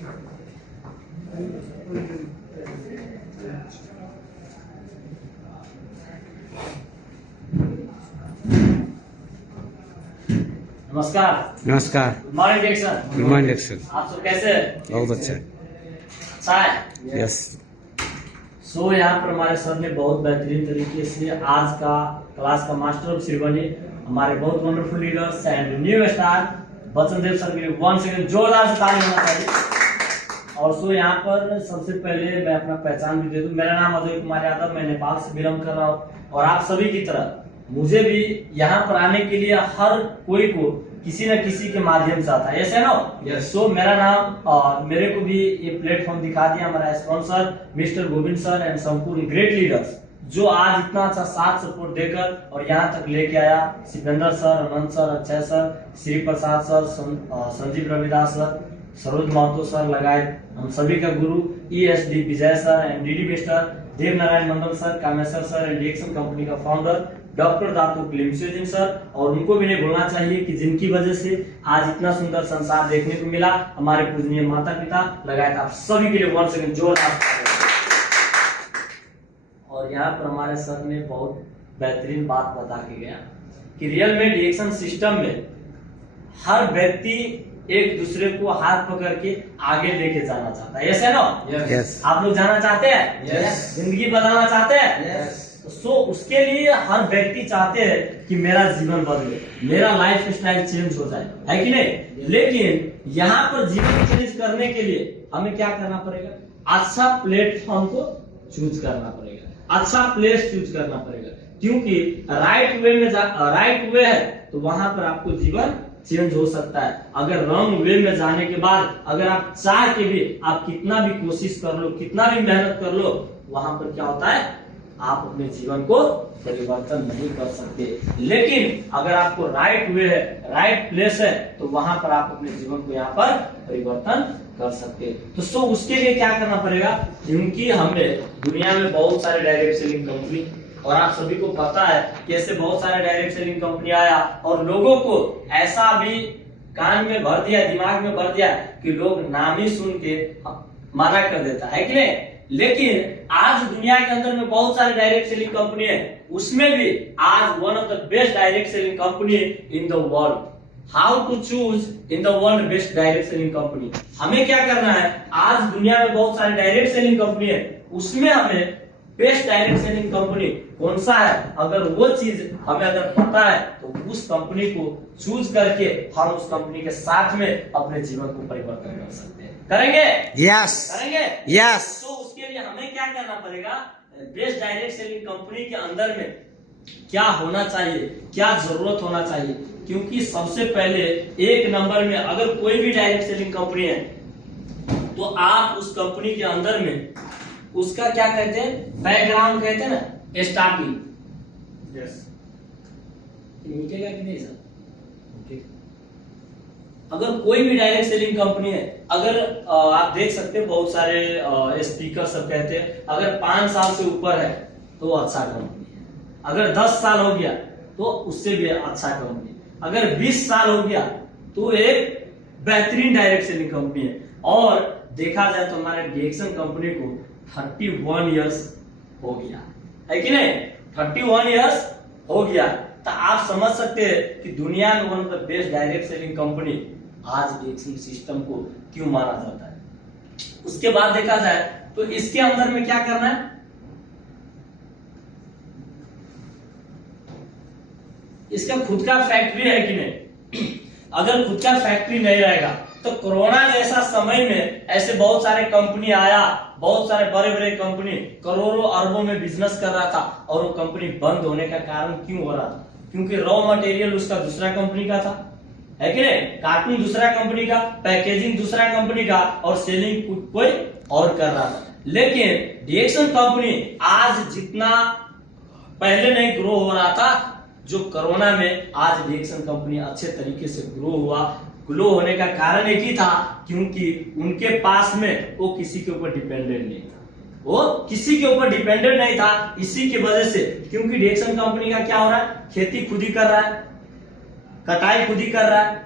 नमस्कार। नमस्कार। Good morning direction. Good morning direction. आप सब कैसे हैं? बहुत अच्छा। अच्छा है। यस। सो यहाँ पर हमारे सर ने बहुत बेहतरीन तरीके से आज का क्लास का मास्टर ऑफ सेरेमनी हमारे बहुत wonderful leaders and new star Vachandev sir के लिए 1 सेकंड जोरदार से ताली होना चाहिए। और सो यहाँ पर सबसे पहले मैं अपना पहचान भी दे दूं। मेरा नाम अजय कुमार यादव, मैं नेपाल से बिलोंग कर रहा हूँ और आप सभी की तरह मुझे भी यहाँ पर आने के लिए हर कोई को किसी न किसी के माध्यम से आता है। ऐसे ना Yes. सो मेरा नाम मेरे को भी ये प्लेटफॉर्म दिखा दिया हमारा sponsor mister Govind sir and संपूर्ण ग्रेट लीडर्स, जो आज इतना अच्छा साथ सपोर्ट देकर और यहाँ तक लेके आया। Shivendra sir, Anant sir, Akshay sir, Shri Prasad sir, Sanjeev Ravidas sir, Saroj Mahto sir लगाए हम सभी का गुरु ESD Vijay sir and DD mister Dev Narayan Mandal sir, Kameshwar sir and डिएक्शन कंपनी का फाउंडर डॉक्टर दातु क्लिमसेजिन सर, और उनको भी नहीं भूलना चाहिए कि जिनकी वजह से आज इतना सुंदर संसार देखने को मिला। हमारे पूजनीय माता पिता लगाए आप सभी के लिए 1 सेकंड जोरदार। और यहाँ पर हमारे सर ने बहुत बेहतरीन बात बता के गया कि रियल में डिएक्शन सिस्टम में हर व्यक्ति एक दूसरे को हाथ पकड़ के आगे लेके जाना चाहता है। यस है ना? यस। आप लोग जाना चाहते हैं? यस। जिंदगी बदलना चाहते हैं? यस। सो उसके लिए हर व्यक्ति चाहते हैं कि मेरा जीवन बदले, मेरा लाइफ स्टाइल चेंज हो जाए, है कि नहीं? लेकिन यहाँ पर जीवन चेंज करने के लिए हमें क्या करना पड़ेगा? अच्छा प्लेटफॉर्म को चूज करना पड़ेगा, अच्छा प्लेस चूज करना पड़ेगा, क्योंकि राइट वे है तो वहां पर आपको जीवन चेंज हो सकता है। अगर रॉन्ग वे में जाने के बाद अगर आप चाह के भी आप कितना भी कोशिश कर लो, कितना भी मेहनत कर लो, वहां पर क्या होता है, आप अपने जीवन को परिवर्तन नहीं कर सकते। लेकिन अगर आपको राइट वे है, राइट प्लेस है, तो वहां पर आप अपने जीवन को यहाँ पर परिवर्तन कर सकते। तो सो उसके लिए क्या करना पड़ेगा, क्योंकि हमें दुनिया में बहुत सारे डायरेक्ट सेलिंग कंपनी, और आप सभी को पता है कि ऐसे बहुत सारे डायरेक्ट सेलिंग कंपनी आया और लोगों को ऐसा भी कान में भर दिया, दिमाग में भर दिया कि लोग नाम ही सुन के मना कर देता है कि नहीं। लेकिन आज दुनिया के अंदर में बहुत सारे डायरेक्ट सेलिंग कंपनी है, उसमें भी आज one of the best direct selling company in the world. How to choose in the world best direct selling company, हमें क्या करना है, आज दुनिया में बहुत सारे डायरेक्ट सेलिंग कंपनी है, उसमें हमें बेस्ट डायरेक्ट सेलिंग कंपनी कौन सा है, अगर वो चीज हमें अगर पता है तो उस कंपनी को चूज करके हम उस कंपनी के साथ में अपने जीवन को परिवर्तन कर सकते हैं। करेंगे? यस। करेंगे? यस। तो उसके लिए हमें क्या करना पड़ेगा, बेस्ट डायरेक्ट सेलिंग कंपनी के अंदर में क्या होना चाहिए, क्या जरूरत होना चाहिए, क्योंकि सबसे पहले एक नंबर में अगर कोई भी डायरेक्ट सेलिंग कंपनी है तो आप उस कंपनी के अंदर में उसका क्या कहते हैं, बैकग्राउंड कहते हैं ना, स्टार्टिंग। यस। मिटेगा कि नहीं सर? अगर कोई भी डायरेक्ट सेलिंग कंपनी है, अगर आप देख सकते हैं बहुत सारे स्पीकर सब कहते हैं अगर 5 साल से ऊपर है तो अच्छा कंपनी है, अगर 10 साल हो गया तो उससे भी अच्छा कंपनी, अगर 20 साल हो गया तो एक बेहतरीन डायरेक्ट सेलिंग कंपनी है। और देखा जाए तो हमारे डिएक्शन कंपनी को 31 इयर्स हो गया है कि नहीं, 31 इयर्स हो गया, तो आप समझ सकते हैं कि दुनिया में one of the best direct selling company आज डिएक्शन सिस्टम को क्यों माना जाता है। उसके बाद देखा जाए तो इसके अंदर में क्या करना है, इसका खुद का फैक्ट्री है कि नहीं। अगर खुद का फैक्ट्री नहीं रहेगा तो कोरोना जैसा समय में ऐसे बहुत सारे कंपनी आया, बहुत सारे बड़े बड़े कंपनी करोड़ों अरबों में बिजनेस कर रहा था और वो कंपनी बंद होने का कारण क्यों हो रहा था, क्योंकि रॉ मटेरियल उसका दूसरा कंपनी का था, है कि नहीं, कार्टून दूसरा कंपनी का, पैकेजिंग दूसरा कंपनी का और सेलिंग कोई और कर रहा था। लेकिन डिएक्शन कंपनी आज जितना पहले नहीं ग्रो हो रहा था, जो कोरोना में आज डिएक्शन कंपनी अच्छे तरीके से ग्रो हुआ। ग्रो होने का कारण एक ही था, क्योंकि उनके पास में वो किसी के ऊपर डिपेंडेंट नहीं था, वो किसी के ऊपर डिपेंडेंट नहीं था। इसी की वजह से, क्योंकि डिएक्शन कंपनी का क्या हो रहा है, खेती खुद ही कर रहा है, कटाई खुद ही कर रहा है,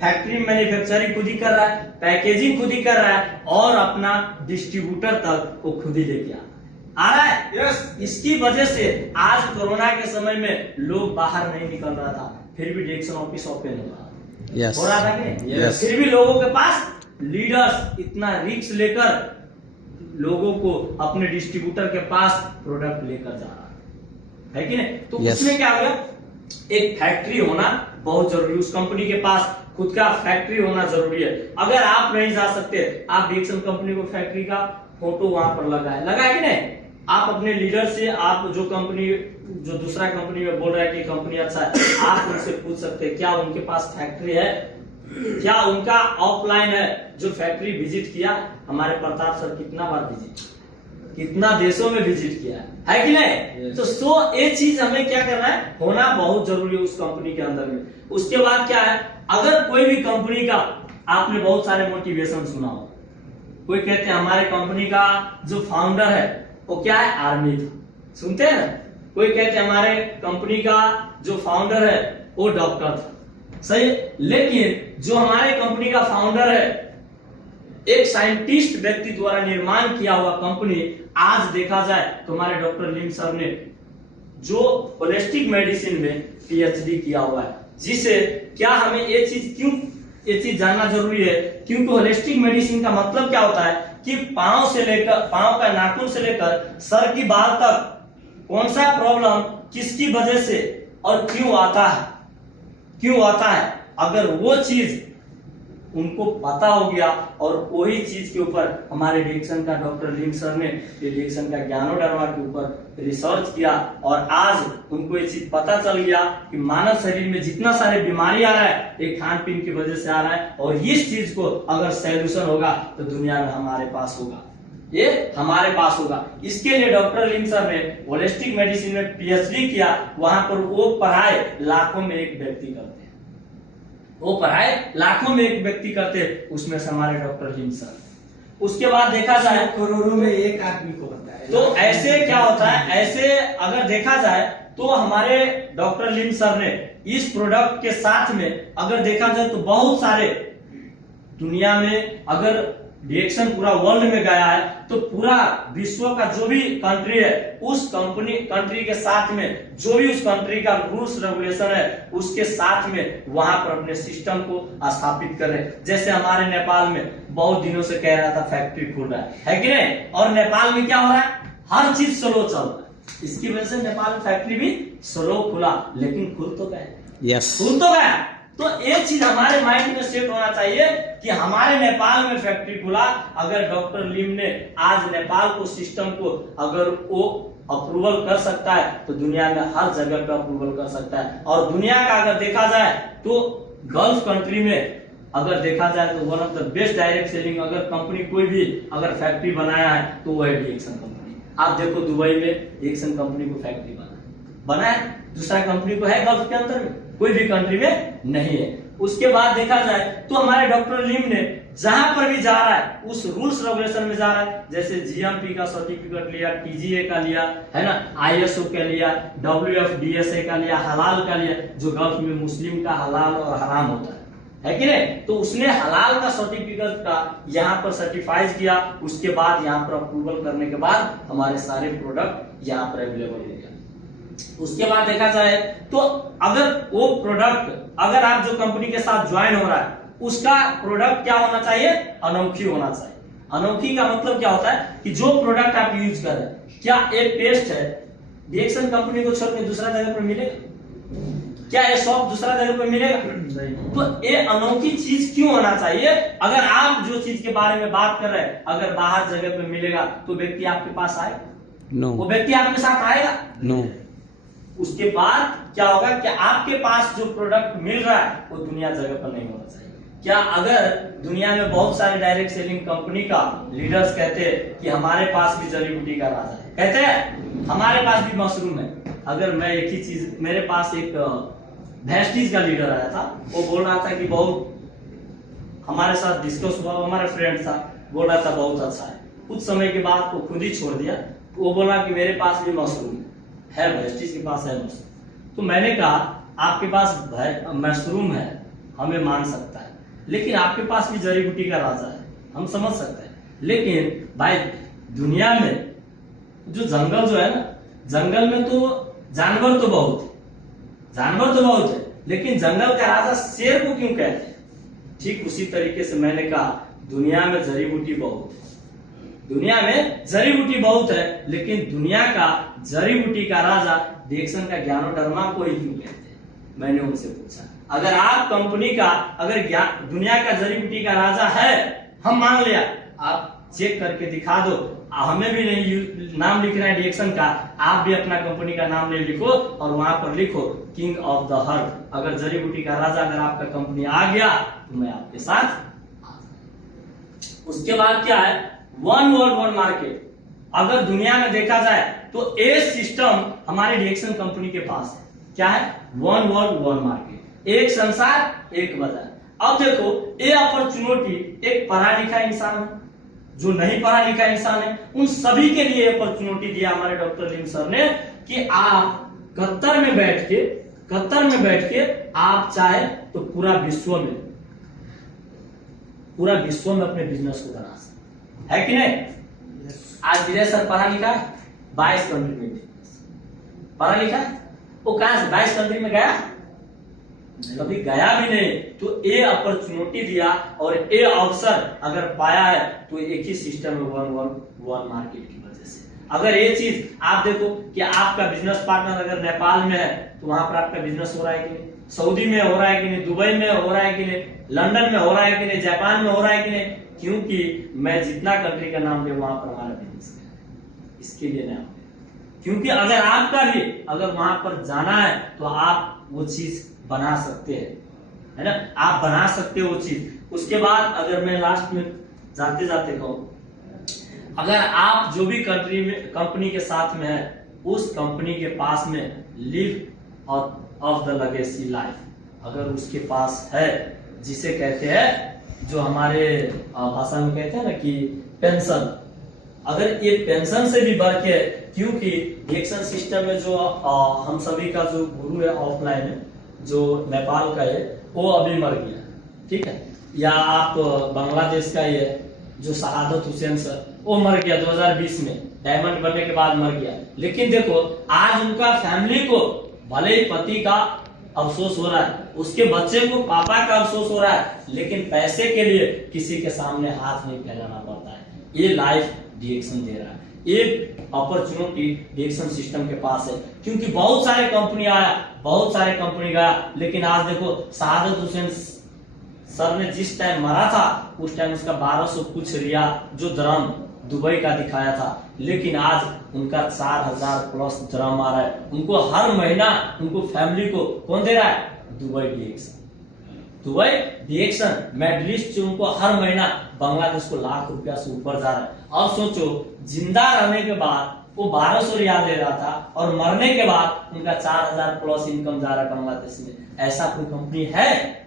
फैक्ट्री में मैन्युफैक्चरिंग खुद ही कर रहा है, पैकेजिंग खुद ही कर रहा है और अपना डिस्ट्रीब्यूटर तक वो खुद ही लेके आ रहा है। यस। इसकी वजह से आज कोरोना के समय में लोग बाहर नहीं निकल रहा था, फिर भी डिएक्शन ऑफिस ओपन हो रहा था कि नहीं? Yes. फिर भी लोगों के पास लीडर्स इतना रिस्क लेकर लोगों को अपने डिस्ट्रीब्यूटर के पास प्रोडक्ट लेकर जा रहा है कि नहीं? तो उसमें क्या हो गया, एक फैक्ट्री होना बहुत जरूरी, उस कंपनी के पास खुद का फैक्ट्री होना जरूरी है। अगर आप नहीं जा सकते, आप डिएक्शन कंपनी को फैक्ट्री का फोटो वहां पर लगा है कि नहीं? आप अपने लीडर से, आप जो कंपनी, जो दूसरा कंपनी में बोल रहा है कि कंपनी अच्छा है, आप उनसे पूछ सकते हैं क्या उनके पास फैक्ट्री है, क्या उनका ऑफलाइन है जो फैक्ट्री विजिट किया। हमारे प्रताप सर कितना बार विजिट, कितना देशों में विजिट किया है कि नहीं? तो ये चीज हमें क्या करना है, होना बहुत जरूरी है उस कंपनी के अंदर में। उसके बाद क्या है, अगर कोई भी कंपनी का आपने बहुत सारे मोटिवेशन सुना हो, कोई कहते हैं हमारे कंपनी का जो फाउंडर है वो क्या है, आर्मी था, सुनते हैं ना? कोई कहते हैं हमारे कंपनी का जो फाउंडर है वो डॉक्टर था, सही। लेकिन जो हमारे कंपनी का फाउंडर है, एक साइंटिस्ट व्यक्ति द्वारा निर्माण किया हुआ कंपनी, आज देखा जाए तो हमारे डॉक्टर लिम सर ने जो होलिस्टिक मेडिसिन में पीएचडी किया हुआ है, जिसे क्या हमें ये चीज जानना जरूरी है, क्योंकि होलिस्टिक मेडिसिन का मतलब क्या होता है कि पांव से लेकर, पांव का नाखून से लेकर सर की बाल तक कौन सा प्रॉब्लम किसकी वजह से और क्यों आता है, अगर वो चीज उनको पता हो गया और वही चीज के ऊपर हमारे डिएक्शन का डॉक्टर लिम सर ने डिएक्शन का ज्ञानोडर्मा के ऊपर रिसर्च किया और आज उनको ये चीज पता चल गया कि मानव शरीर में जितना सारे बीमारी आ रहा है ये खान पीन की वजह से आ रहा है, और इस चीज को अगर सॉल्यूशन होगा तो दुनिया में हमारे पास होगा, ये हमारे पास होगा। इसके लिए डॉक्टर लिम सर ने होलिस्टिक मेडिसिन में पीएचडी किया, वहां पर वो पढ़ाए लाखों में एक व्यक्ति करते, वो पढ़ाए लाखों में एक व्यक्ति करते, उसमें से हमारे डॉक्टर लिम सर। उसके बाद देखा जाए करोड़ों में एक आदमी को होता है। तो ऐसे क्या होता है, ऐसे अगर देखा जाए तो हमारे डॉक्टर लिम सर ने इस प्रोडक्ट के साथ में अगर देखा जाए तो बहुत सारे दुनिया में, अगर डिएक्शन पूरा वर्ल्ड में गया है तो पूरा विश्व का जो भी कंट्री है उस कंट्री के साथ में, जो भी उस कंट्री का रूल्स रेगुलेशन है उसके साथ में वहां पर अपने सिस्टम को स्थापित कर रहे। जैसे हमारे नेपाल में बहुत दिनों से कह रहा था फैक्ट्री खुल रहा है कि नहीं, और नेपाल में क्या हो रहा है, हर चीज स्लो चल रहा है। इसकी वजह से नेपाल में फैक्ट्री भी स्लो खुला, लेकिन खुल तो गया, खुल तो गया। तो एक चीज हमारे माइंड में सेट होना चाहिए कि हमारे नेपाल में फैक्ट्री खुला, अगर डॉक्टर लिम ने आज नेपाल को सिस्टम को अगर वो अप्रूवल कर सकता है तो दुनिया में हर जगह पे अप्रूवल कर सकता है। और दुनिया का अगर देखा जाए तो गल्फ कंट्री में अगर देखा जाए तो one of the best direct selling अगर कंपनी कोई भी अगर फैक्ट्री बनाया है तो वो है डिएक्शन कंपनी। आप देखो दुबई में डिएक्शन कंपनी को फैक्ट्री बना है, दूसरा कंपनी को है गल्फ के अंदर में, कोई भी कंट्री में नहीं है। उसके बाद देखा जाए तो हमारे डॉक्टर लिम ने जहां पर भी जा रहा है उस रूल्स रेगुलेशन में जा रहा है, जैसे जीएमपी का सर्टिफिकेट लिया, टीजीए का लिया, है ना, आईएसओ का लिया, डब्ल्यूएफडीएसए का लिया, हलाल का लिया, जो गल्फ में मुस्लिम का हलाल और हराम होता है कि नहीं, तो उसने हलाल का सर्टिफिकेट का यहाँ पर सर्टिफाइज किया। उसके बाद यहाँ पर अप्रूवल करने के बाद हमारे सारे प्रोडक्ट यहाँ पर अवेलेबल हो गया। उसके बाद देखा जाए तो अगर वो प्रोडक्ट, अगर आप जो कंपनी के साथ ज्वाइन हो रहा है उसका प्रोडक्ट क्या होना चाहिए, अनोखी होना चाहिए। अनोखी का मतलब क्या होता है कि जो प्रोडक्ट आप यूज कर रहे हैं, क्या ये पेस्ट है डिएक्शन कंपनी को छोड़ के दूसरा जगह पर मिलेगा, क्या ये शॉप दूसरा जगह पर मिलेगा, तो ये अनोखी चीज क्यों होना चाहिए। अगर आप जो चीज के बारे में बात कर रहे हैं अगर बाहर जगह पर मिलेगा तो व्यक्ति आपके पास आएगा, वो व्यक्ति आपके साथ आएगा, उसके बाद क्या होगा कि आपके पास जो प्रोडक्ट मिल रहा है वो दुनिया जगह पर नहीं होना चाहिए। क्या अगर दुनिया में बहुत सारे डायरेक्ट सेलिंग कंपनी का लीडर्स कहते हैं कि हमारे पास भी जड़ी बूटी का राजा है, कहते हैं हमारे पास भी मशरूम है, अगर मैं एक ही चीज, मेरे पास एक वेस्टीज का लीडर आया था, वो बोल रहा था कि बहुत हमारे साथ डिस्कस हुआ, हमारा फ्रेंड था, बोल रहा था बहुत अच्छा है, कुछ समय के बाद वो खुद ही छोड़ दिया। वो बोला कि मेरे पास भी मशरूम है, वेस्टीज के पास है मशरूम। तो मैंने कहा आपके पास मशरूम है, हमें मान सकता है, लेकिन आपके पास भी जड़ी बूटी का राजा है, हम समझ सकते हैं। लेकिन भाई दुनिया में जो जंगल जो है ना, जंगल में तो जानवर तो बहुत है, लेकिन जंगल का राजा शेर को क्यों कहते हैं? ठीक उसी तरीके से मैंने कहा दुनिया में जड़ी बूटी बहुत है, लेकिन दुनिया का जड़ी बूटी का राजा डिएक्शन का ज्ञानोडर्मा को ही क्यों कहते हैं? मैंने उनसे पूछा अगर आप कंपनी का दुनिया का जड़ी बूटी का राजा है, हम मान लिया, आप चेक करके दिखा दो, हमें भी नहीं नाम लिखना है डिएक्शन का, आप भी अपना कंपनी का नाम ले लिखो और वहां पर लिखो किंग ऑफ द हर्ट। अगर जड़ी बूटी का राजा अगर आपका कंपनी आ गया तो मैं आपके साथ। उसके बाद क्या है, वन वर्ल्ड वन मार्केट। अगर दुनिया में देखा जाए तो ए सिस्टम हमारे डिएक्शन कंपनी के पास है। क्या है? वन वर्ल्ड वन मार्केट, एक संसार एक बाजार। अब देखो ए अपॉर्चुनिटी एक पढ़ा लिखा इंसान है, जो नहीं पढ़ा लिखा इंसान है, उन सभी के लिए अपॉर्चुनिटी दिया हमारे डॉक्टर लिम सर ने कि आप कतर में बैठ के आप चाहे तो पूरा विश्व में अपने बिजनेस को बना सकते है कि नहीं? आज विजय सर पढ़ा लिखा 22 कंट्री में पढ़ा लिखा, वो कहां से 22 कंट्री में गया? कभी गया भी नहीं। तो ये अपॉर्चुनिटी दिया और ये अवसर अगर पाया है तो एक ही सिस्टम है, वन मार्केट की वजह से। अगर ये चीज आप देखो कि आपका बिजनेस पार्टनर अगर नेपाल में है तो वहां पर आपका बिजनेस हो रहा है कि नहीं, सऊदी में हो रहा है कि नहीं, दुबई में हो रहा है कि नहीं, लंदन में हो रहा है कि नहीं, जापान में हो रहा है कि नहीं, क्योंकि मैं जितना कंट्री का नाम ले वहां पर हमारा बिजनेस है, इसके लिए नाम। क्योंकि अगर आपका भी अगर वहां पर जाना है तो आप वो चीज बना सकते हैं, है ना, आप बना सकते हो वो चीज। उसके बाद अगर मैं लास्ट में जाते जाते कहूं, अगर आप जो भी कंपनी के साथ में है, उस कंपनी के पास में live of the legacy life अगर उसके पास है, जिसे कहते हैं, जो हमारे भाषा में कहते हैं ना कि पेंशन, अगर ये पेंशन से भी बढ़ के, क्योंकि डिएक्शन सिस्टम में जो हम सभी का जो गुरु है ऑफलाइन है, जो नेपाल का है, वो अभी मर गया, ठीक है, या आप बांग्लादेश का ये जो शहादत हुसैन सर, वो मर गया 2020 में, डायमंड बनने के बाद मर गया। लेकिन देखो आज उनका फैमिली को भले ही पति का अफसोस हो रहा है, उसके बच्चे को पापा का अफसोस हो रहा है, लेकिन पैसे के लिए किसी के सामने हाथ नहीं फैलाना पड़ता है। ये लाइफ डिएक्शन दे रहा है, एक अपॉर्चुनिटी डिएक्शन सिस्टम के पास है। क्योंकि बहुत सारे कंपनी आया, बहुत सारे कंपनी गया, लेकिन आज देखो शहादत हुसैन सर ने जिस टाइम मरा था उस टाइम उसका 1200 कुछ रिया जो दरम दुबई का दिखाया था, लेकिन आज उनका 4000 प्लस दरम आ रहा है। उनको हर महीना उनको फैमिली को कौन दे रहा है? दुबई डिएक्शन मेडलिस्ट जो उनको हर महीना बांग्लादेश को लाख रुपया से ऊपर जा रहा है। अब सोचो जिंदा रहने के बाद वो 1200 रियाल दे रहा था और मरने के बाद उनका 4000 प्लस इनकम जा रहा है बांग्लादेश में। ऐसा कोई कंपनी है?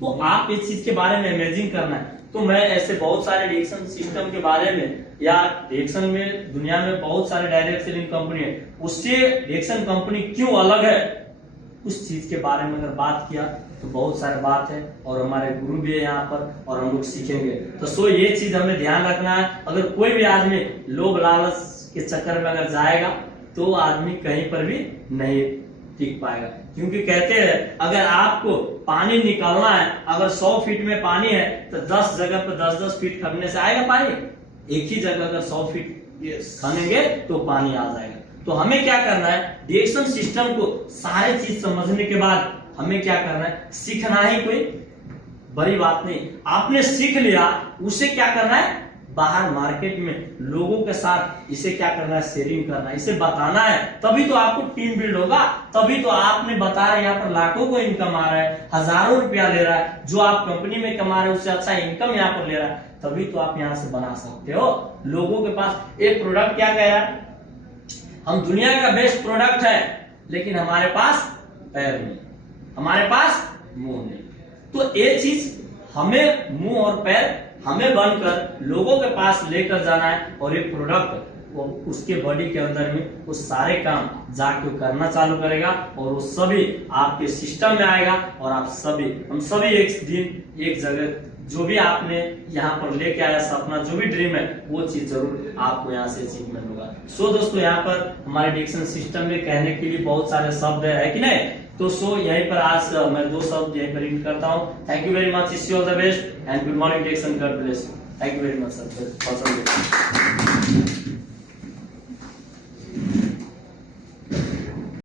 तो आप इस चीज के बारे में इमेजिन करना है। तो मैं ऐसे बहुत सारे डिएक्शन सिस्टम के बारे में, या डिएक्शन में दुनिया में बहुत सारे डायरेक्ट सेलिंग कंपनी है, उससे डिएक्शन कंपनी क्यों अलग है, उस चीज के बारे में अगर बात किया तो बहुत सारी बात है, और हमारे गुरु भी है यहाँ पर और हम लोग सीखेंगे। तो ये चीज हमें ध्यान रखना है। अगर कोई भी आदमी लोभ लालच के चक्कर में अगर जाएगा तो आदमी कहीं पर भी नहीं टिक पाएगा। क्योंकि कहते हैं अगर आपको पानी निकालना है, अगर 100 फीट में पानी है तो 10 जगह पर 10-10 फीट खनने से आएगा पानी? एक ही जगह अगर 100 फीट खनेंगे तो पानी आ जाएगा। तो हमें क्या करना है, डिएक्शन सिस्टम को सारे चीज समझने के बाद हमें क्या करना है, सीखना ही कोई बड़ी बात नहीं। आपने सीख लिया, उसे क्या करना है, बाहर मार्केट में लोगों के साथ इसे क्या करना है, शेयरिंग करना है, इसे बताना है। तभी तो आपको टीम बिल्ड होगा, तभी तो आपने बता रहे यहाँ पर लाखों को इनकम आ रहा है, हजारों रुपया ले रहा है, जो आप कंपनी में कमा रहे हैं उससे अच्छा इनकम यहाँ पर ले रहा है, तभी तो आप यहाँ से बना सकते हो। लोगों के पास एक प्रोडक्ट क्या कह रहा है, हम दुनिया का बेस्ट प्रोडक्ट है, लेकिन हमारे पास पैर नहीं, हमारे पास मुंह नहीं। तो ये चीज हमें मुंह और पैर हमें बनकर लोगों के पास लेकर जाना है और ये प्रोडक्ट वो उसके बॉडी के अंदर में वो सारे काम जाके करना चालू करेगा और वो सभी आपके सिस्टम में आएगा और आप सभी हम सभी एक दिन एक जगह जो भी आपने यहाँ पर लेके आया सपना, जो भी ड्रीम है, वो चीज जरूर आपको यहाँ से अचीवमेंट होगा। सो दोस्तों, यहाँ पर हमारे डिक्शन सिस्टम में कहने के लिए बहुत सारे शब्द है कि नहीं। तो सो यहीं पर आज मैं 2 शब्द यहीं पर इंड करता हूँ। Thank you very much, wish you all the best and good morning diction, God bless you. Thank you very much sir.